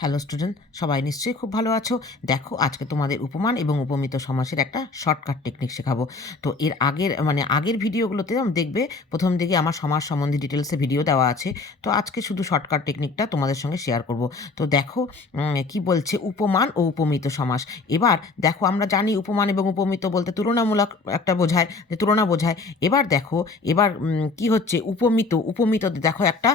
Hello student সবাই নিশ্চয়ই খুব ভালো আছো। দেখো, আজকে তোমাদের উপমান এবং উপমিত সমাসের একটা শর্টকাট টেকনিক শেখাবো। তো এর আগের মানে আগের ভিডিওগুলোতে দেখবে, প্রথম দিকে আমার সমাজ সম্বন্ধে ডিটেলসে ভিডিও দেওয়া আছে। তো আজকে শুধু শর্টকাট টেকনিকটা তোমাদের সঙ্গে শেয়ার করব। তো দেখো কি বলছে? উপমান ও উপমিত সমাস। এবার দেখো, আমরা জানি উপমান এবং উপমিত বলতে তুলনামূলক একটা বোঝায়, যে তুলনা বোঝায়। এবার দেখো, এবার কি হচ্ছে? উপমিত উপমিত দেখো একটা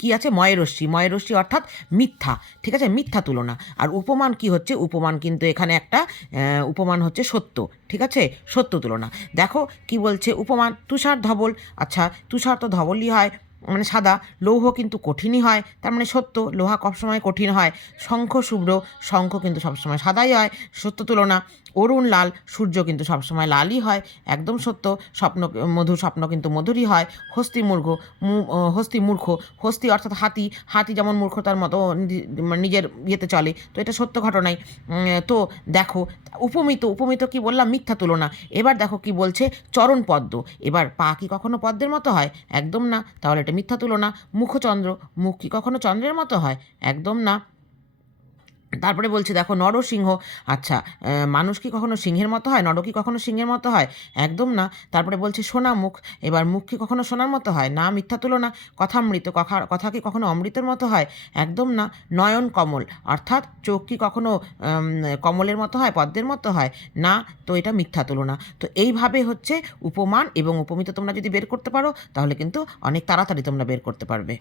কি আছে? ময়রশ্রী ময়রশ্রী অর্থাৎ মিথ্যা। ঠিক আছে? মিথ্যা তুলনা। আর উপমান কি হচ্ছে? উপমান কিন্তু এখানে একটা উপমান হচ্ছে সত্য। ঠিক আছে? সত্য তুলনা। দেখো কি বলছে? উপমান তুষার ধবল। আচ্ছা তুষার তো ধবলই হয়। মানে সাদা, লৌহ কিন্তু কঠিনই হয়, তার মানে সত্য লোহা সবসময় কঠিন হয়। শঙ্খ শুভ্র, শঙ্খ কিন্তু সবসময় সাদাই হয়, সত্য তুলনা, অরুণ লাল, সূর্য কিন্তু সবসময় লালই হয়, একদম সত্য, স্বপ্ন, মধুর স্বপ্ন কিন্তু মধুরই হয়, হস্তি মূর্খ হস্তি মূর্খ, হস্তি অর্থাৎ হাতি হাতি যেমন মূর্খতার মতো মানে নিজের ইয়েতে চলে, তো এটা সত্য ঘটনাই। তো দেখো, উপমিত উপমিত কি বললাম? মিথ্যা তুলনা, এবার দেখো কি বলছে চরণ পদ্ম, এবার পা কি কখনো পদ্মের মতো হয়? একদম না, তাহলে মিথ্যা তুলনা মুখচন্দ্র মুখ কি কখনো চন্দ্রের মতো হয়? একদম না। তারপরে বলছে, দেখো নরসিংহ আচ্ছা মানুষ কি কখনো সিংহের মতো হয়? নর কি কখনো সিংহের মতো হয়? একদম না। তারপরে বলছে, সোনা মুখ। এবার মুখ কি কখনো সোনার মতো হয়? না, মিথ্যা তুলনা। কথা কথামৃত, কথা কথা কি কখনো অমৃতের মতো হয়? একদম না। নয়ন কমল, অর্থাৎ চোখ কি কখনো কমলের মতো হয়, পদ্মের মতো হয়? না, তো এটা মিথ্যা তুলনা। তো এইভাবে হচ্ছে উপমান এবং উপমিত তোমরা যদি বের করতে পারো, তাহলে কিন্তু অনেক তাড়াতাড়ি তোমরা বের করতে পারবে।